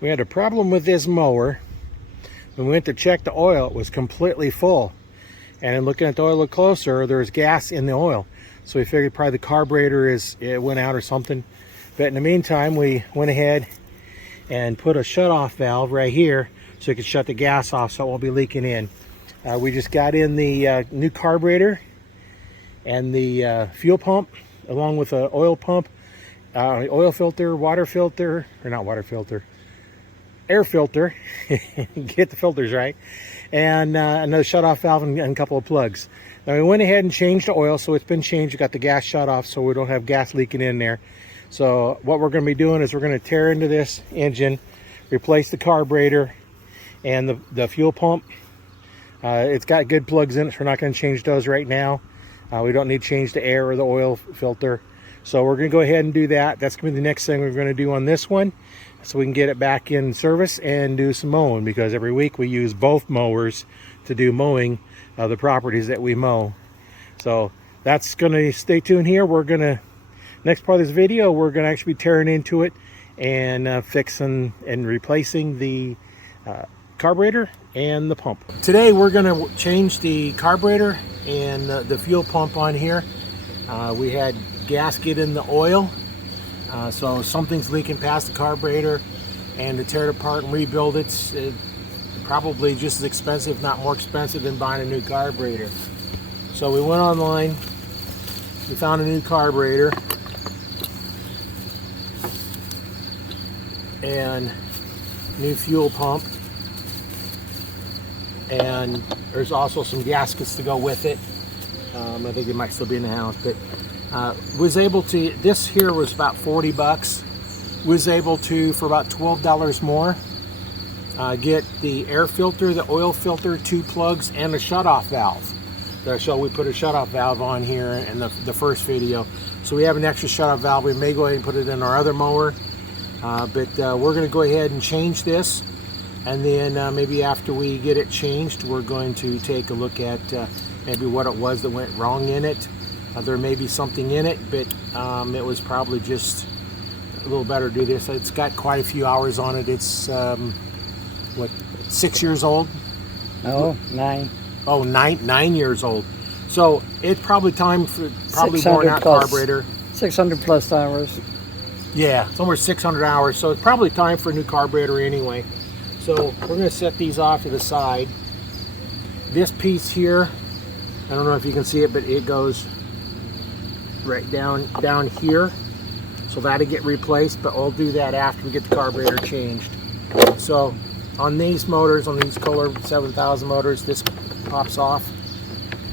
We had a problem with this mower. When we went to check the oil, it was completely full. And in looking at the oil a little closer, there's gas in the oil. So we figured probably the carburetor it went out or something. But in the meantime, we went ahead and put a shut-off valve right here so it could shut the gas off so it won't be leaking in. We just got in the new carburetor and the fuel pump, along with an oil pump, oil filter, water filter, or not water filter, air filter, get the filters right, and another shut-off valve and a couple of plugs. Now we went ahead and changed the oil, so it's been changed. We got the gas shut off so we don't have gas leaking in there. So what we're going to be doing is we're going to tear into this engine, replace the carburetor and the fuel pump. It's got good plugs in it, so we're not going to change those right now. We don't need to change the air or the oil filter. So we're going to go ahead and do that. That's going to be the next thing we're going to do on this one, so we can get it back in service and do some mowing, because every week we use both mowers to do mowing of the properties that we mow. So that's going to stay tuned here. We're going to, next part of this video, we're going to actually be tearing into it and fixing and replacing the carburetor and the pump. Today we're going to change the carburetor and the fuel pump on here. We had gasket in the oil, so something's leaking past the carburetor, and to tear it apart and rebuild it's probably just as expensive, if not more expensive, than buying a new carburetor. So we went online, we found a new carburetor and new fuel pump, and there's also some gaskets to go with it. I think it might still be in the house, but was able to, this here was about 40 bucks. Was able to, for about $12 more, get the air filter, the oil filter, 2 plugs, and a shut-off valve. So we put a shut-off valve on here in the first video. So we have an extra shut-off valve. We may go ahead and put it in our other mower, but we're going to go ahead and change this, and then maybe after we get it changed, we're going to take a look at maybe what it was that went wrong in it. There may be something in it, but it was probably just a little better to do this. It's got quite a few hours on it. It's what, 6 years old? No, 9. Oh, 9 years old. So it's probably time for worn out carburetor. 600 plus hours. Yeah, somewhere 600 hours. So it's probably time for a new carburetor anyway. So we're going to set these off to the side. This piece here, I don't know if you can see it, but it goes right down here. So that'll get replaced, but we'll do that after we get the carburetor changed. So on these motors, on these Kohler 7000 motors, this pops off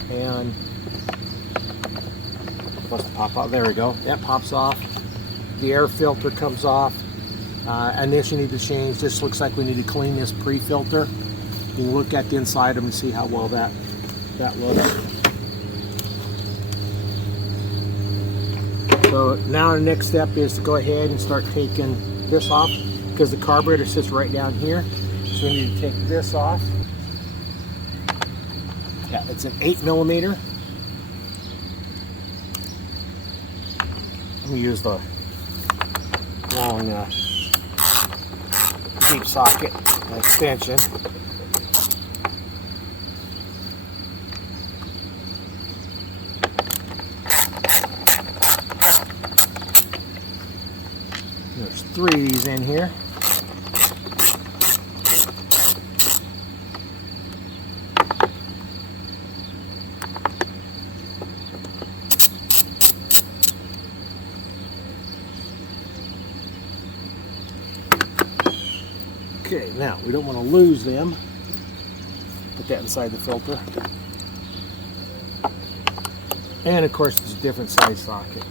and supposed to pop out. There we go. That pops off. The air filter comes off, and this you need to change. This looks like we need to clean this pre-filter. You can look at the inside of them and see how well that looks. So now the next step is to go ahead and start taking this off, because the carburetor sits right down here. So we need to take this off. Yeah, it's an 8mm. Let me use the long deep socket extension. There's 3 of these in here. Okay, now we don't want to lose them. Put that inside the filter. And of course, it's a different size socket.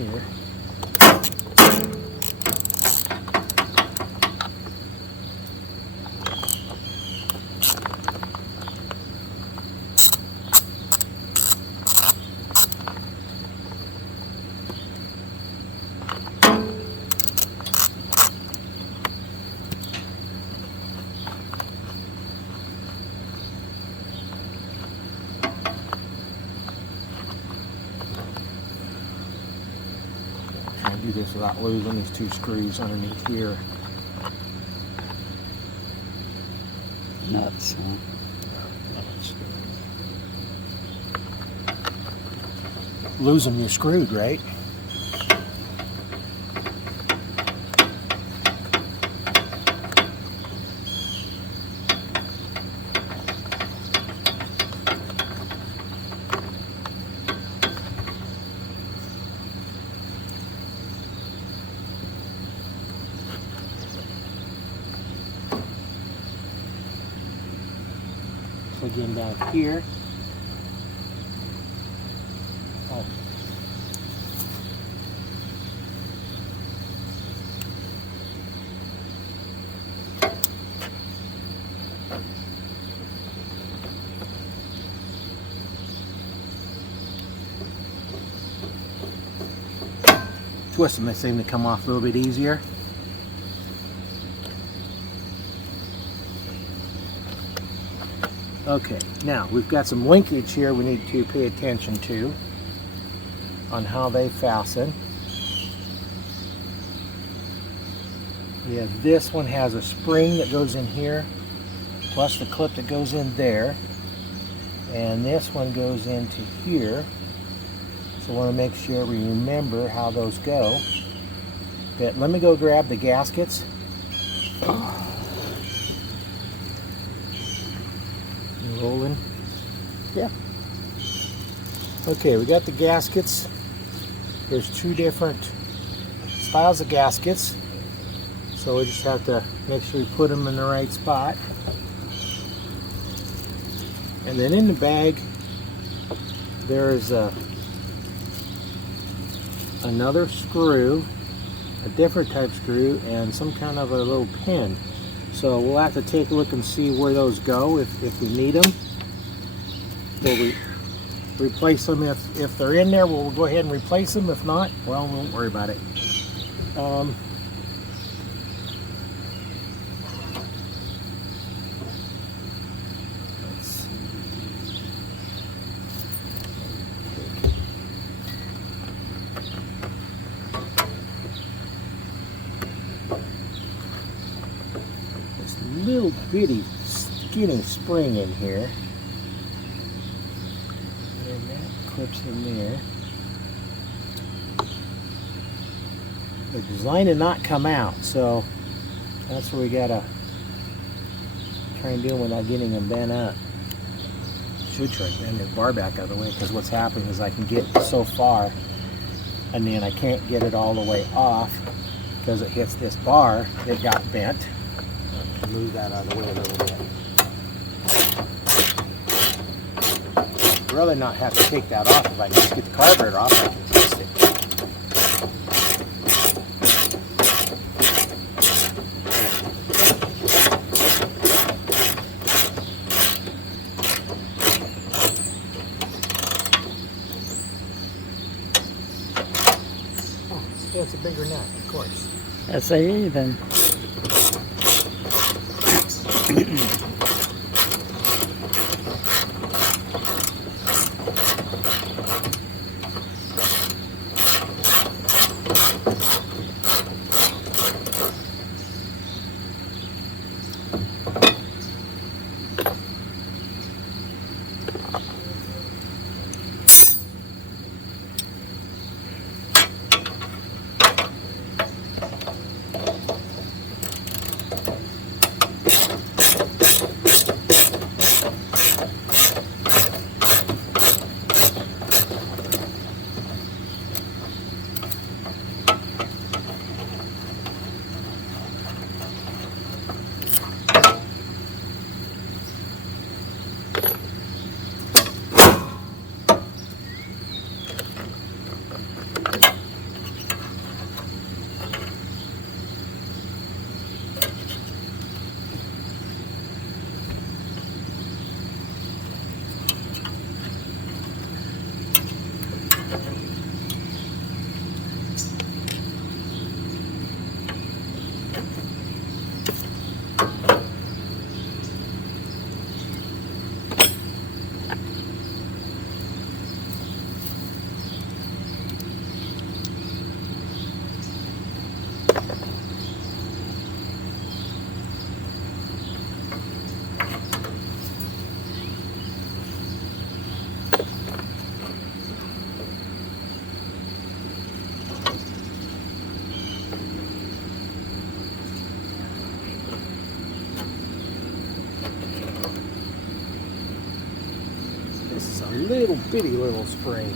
here. Try and do this without losing these two screws underneath here. Nuts, huh? Lose them, you're screwed, right? So again, down here. Oh. Twist them, they seem to come off a little bit easier. Okay, now we've got some linkage here we need to pay attention to on how they fasten. Yeah, this one has a spring that goes in here, plus the clip that goes in there, and this one goes into here. So I want to make sure we remember how those go. But let me go grab the gaskets. You rolling? Yeah. Okay, we got the gaskets. There's two different styles of gaskets. So we just have to make sure we put them in the right spot. And then in the bag, there is another screw, a different type screw, and some kind of a little pin. So we'll have to take a look and see where those go if we need them. Will we replace them if they're in there? We'll go ahead and replace them. If not, well, we won't worry about it. Let's see. This little bitty skinny spring in here. And that clips in there. They're designed to not come out, so that's what we gotta try and do without getting them bent up. Should try to bend the bar back out of the way, because what's happening is I can get so far and then I can't get it all the way off because it hits this bar that got bent. Move that out of the way a little bit. I'd rather not have to take that off. If I can just get the carburetor off, I can twist it. Oh, yeah, it's a bigger nut, of course. That's a even. This is a little bitty little spring.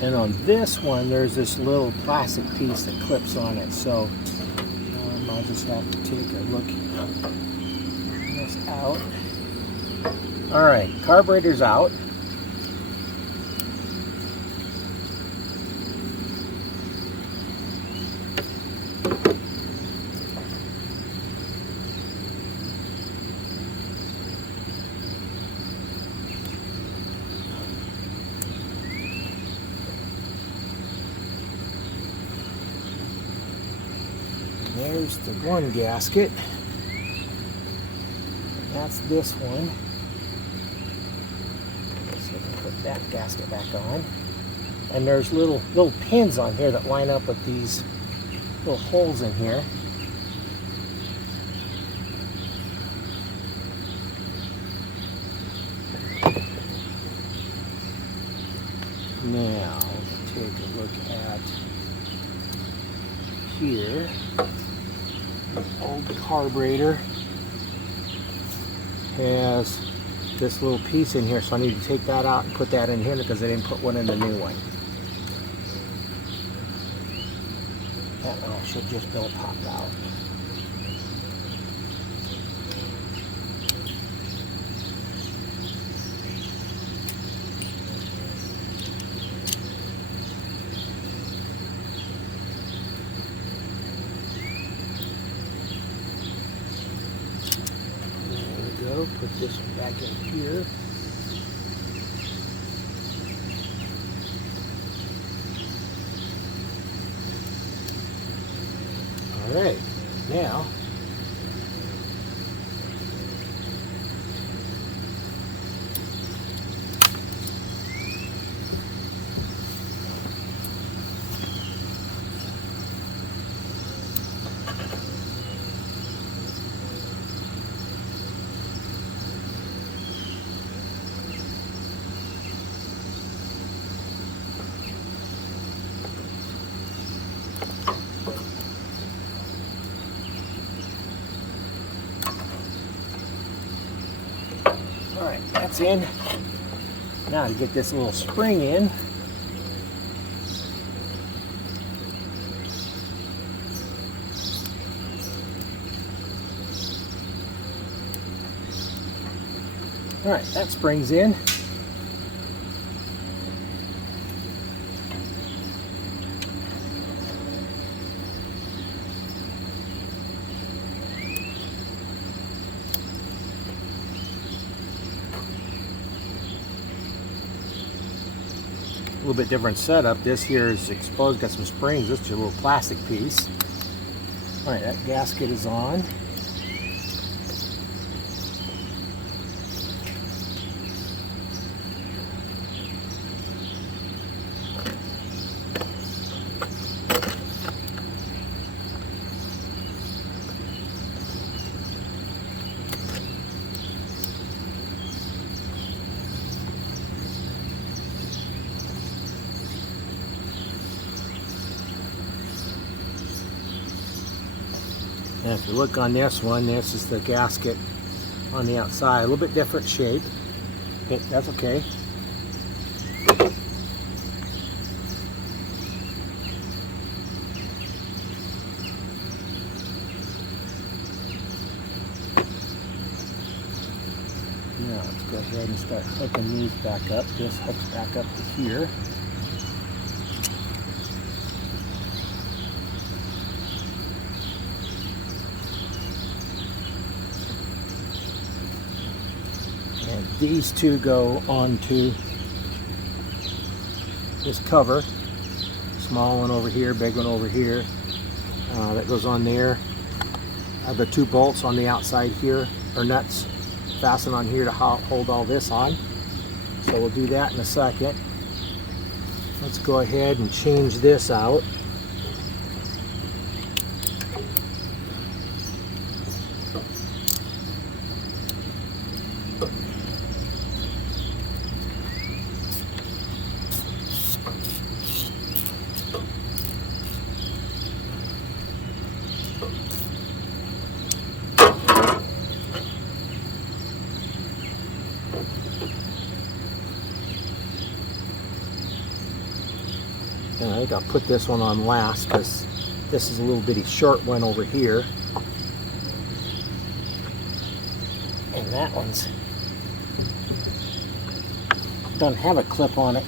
And on this one, there's this little plastic piece that clips on it. So I'll just have to take a look this out. All right, carburetor's out. There's the one gasket. That's this one. So put that gasket back on. And there's little pins on here that line up with these little holes in here. Now, take a look at here. Old carburetor has this little piece in here, so I need to take that out and put that in here because I didn't put one in the new one. That one should just be popped out. Put this one back in here. All right, now that's in. Now to get this little spring in. All right, that spring's in. A little bit different setup. This here is exposed, got some springs. This is a little plastic piece. All right, that gasket is on. And if you look on this one, this is the gasket on the outside. A little bit different shape. Okay, that's okay. Now let's go ahead and start hooking these back up. This hooks back up to here. these two go onto this cover. Small one over here, big one over here. That goes on there. The two bolts on the outside here, or nuts, fasten on here to hold all this on. So we'll do that in a second. Let's go ahead and change this out. And I think I'll put this one on last because this is a little bitty short one over here. And that one's doesn't have a clip on it.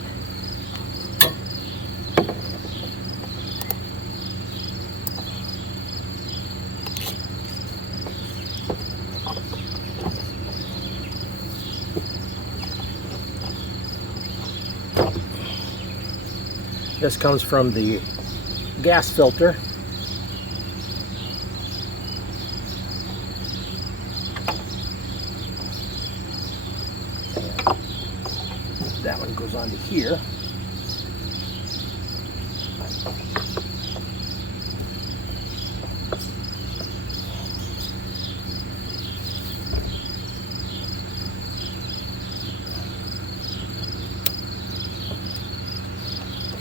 This comes from the gas filter. That one goes onto here.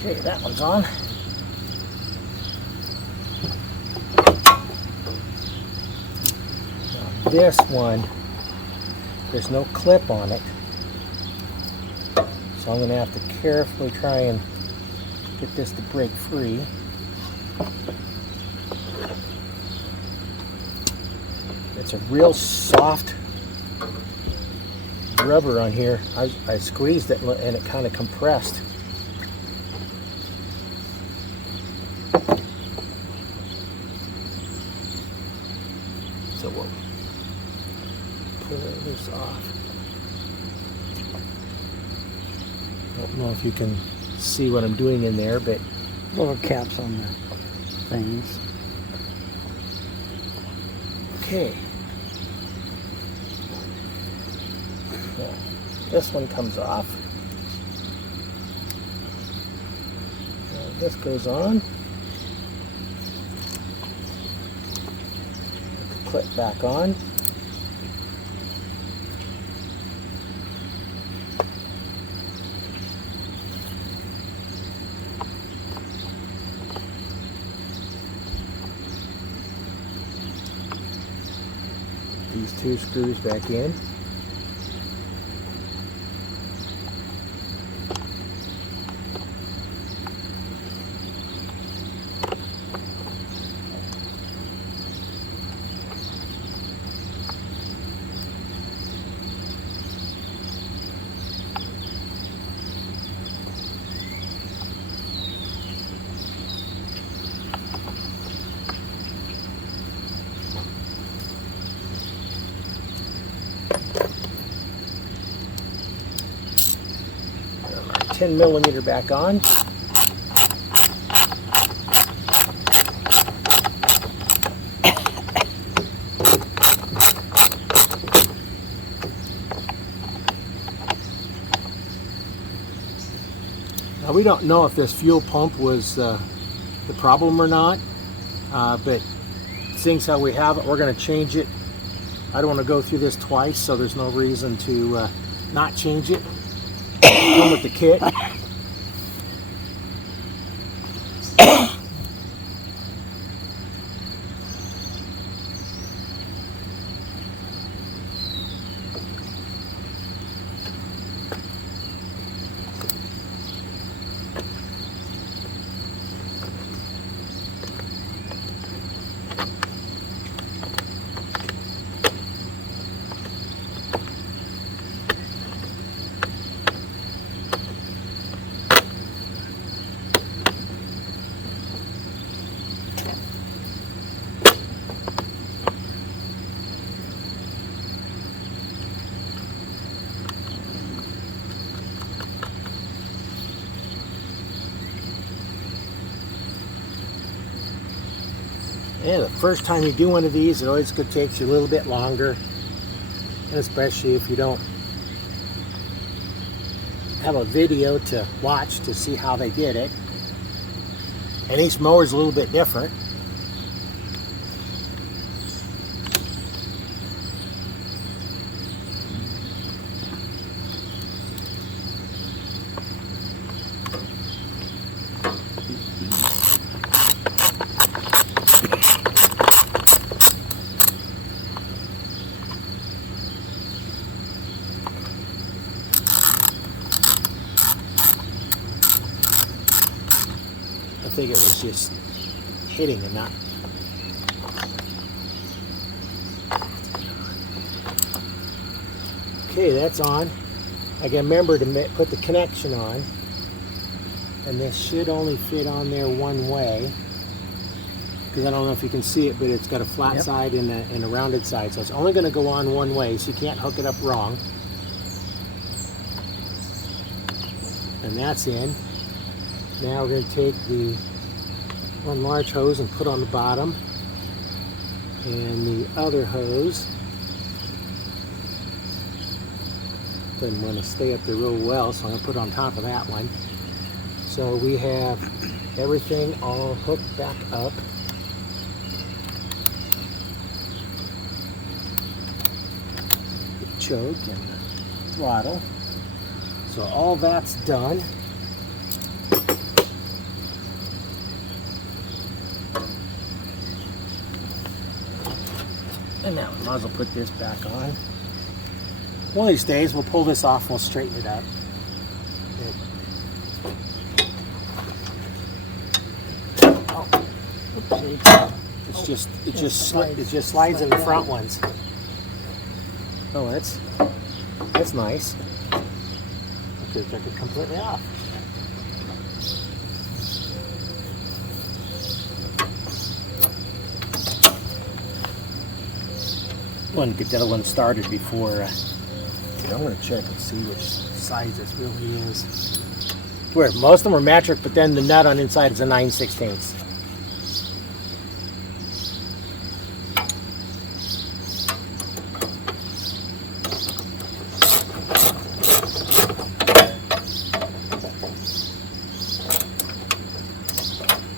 Okay, that one's on. Now this one, there's no clip on it. So I'm going to have to carefully try and get this to break free. It's a real soft rubber on here. I squeezed it and it kind of compressed. So we'll pull this off. I don't know if you can see what I'm doing in there, but Little caps on the things. okay. So this one comes off. And this goes on. Put the clip back on. These two screws back in. Our 10mm back on. Now we don't know if this fuel pump was the problem or not, but seeing how we have it, we're going to change it. I don't want to go through this twice, so there's no reason to not change it. Come with the kit. Yeah, the first time you do one of these, it always takes you a little bit longer, and especially if you don't have a video to watch to see how they did it. And each mower is a little bit different. I think it was just hitting and not. Okay, that's on. I can remember to put the connection on, and this should only fit on there one way, because I don't know if you can see it, but it's got a flat side and a rounded side, so it's only going to go on one way, so you can't hook it up wrong. And that's in. Now we're going to take the one large hose and put on the bottom, and the other hose doesn't want to stay up there real well, so I'm going to put it on top of that one. So we have everything all hooked back up. The choke and the throttle. So all that's done. And now we might as well put this back on. One of these days we'll pull this off and we'll straighten it up. Oh, oopsie. It just slides in the front ones. Oh, that's nice. Okay, took it completely off. I want to get the other one started before. I'm going to check and see which size this really is. Where most of them are metric, but then the nut on inside is a 9/16.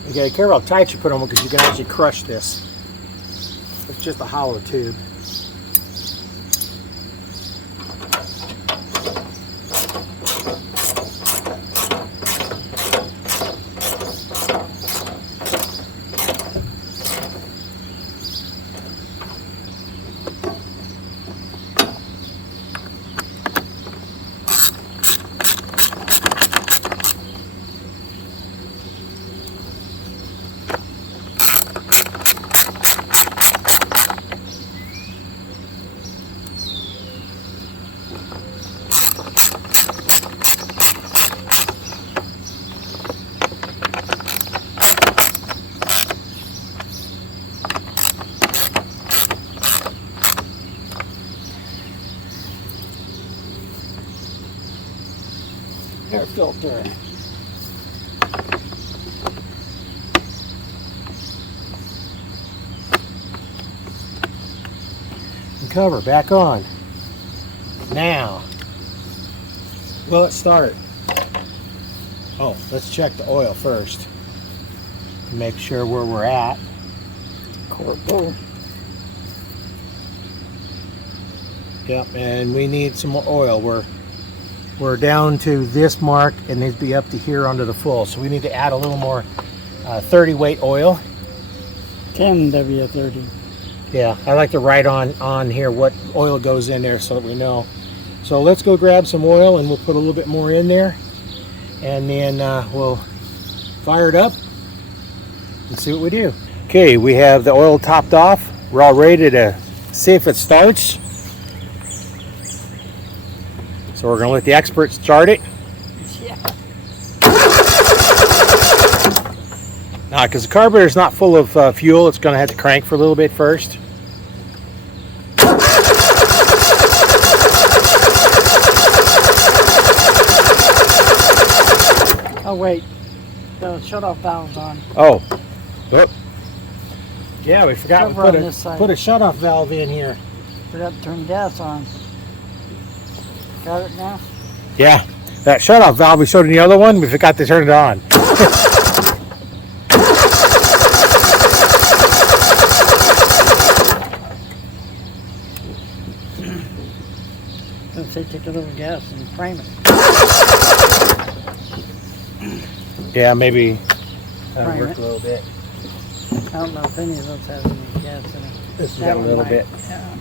You gotta be careful how tight you put them because you can actually crush this. It's just a hollow tube. Air filter. And cover back on. Now, will it start? Oh, let's check the oil first to make sure where we're at. Corpo. Yep, and we need some more oil. We're down to this mark and needs to be up to here under the full. So we need to add a little more 30 weight oil. 10 W30. Yeah, I like to write on here what oil goes in there so that we know. So let's go grab some oil and we'll put a little bit more in there. And then we'll fire it up and see what we do. Okay, we have the oil topped off. We're all ready to see if it starts. So we're going to let the experts start it. Yeah. Now, because the carburetor is not full of fuel, it's going to have to crank for a little bit first. Oh wait, the shut-off valve's on. Oh, oop. Yeah, we forgot to Cover put on this side. a shut-off valve in here. Forgot to turn gas on. Got it now? Yeah, that shut-off valve we showed in the other one, we forgot to turn it on. Let's say take a little gas and frame it. Yeah, maybe that'll Frame work it. a little bit. I don't know if any of those have any gas in it. This has That got a one little might, bit. Yeah.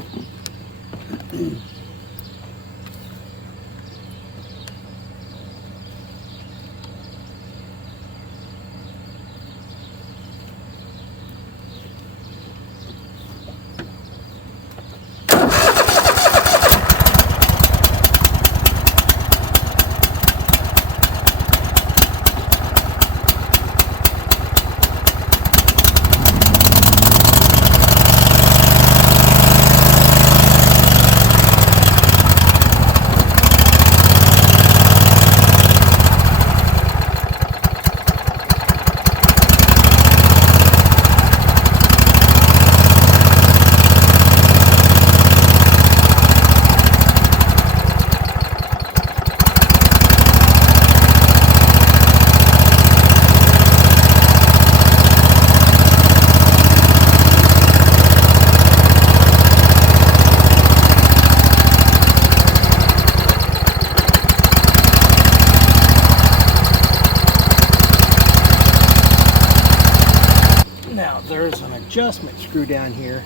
Now there's an adjustment screw down here.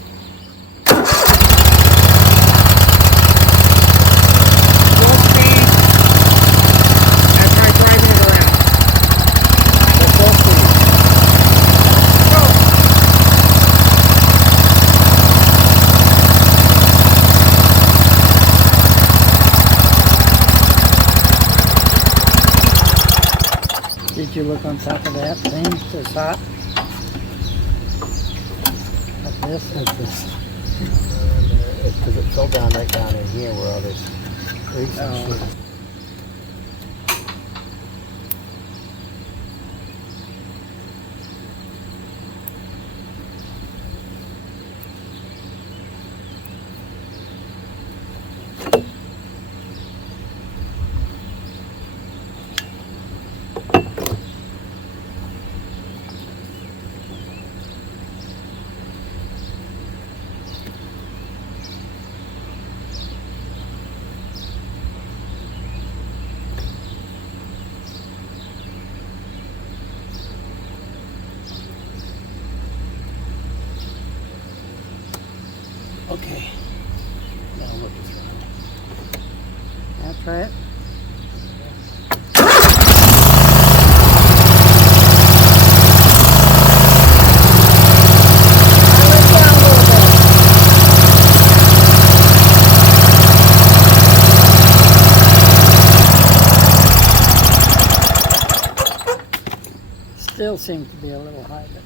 Did you look on top of that thing? It's hot. Like this? It's because it fell down right down in here where all this grease and shit. Okay. Now look this around. That's right. Still seems to be a little high, but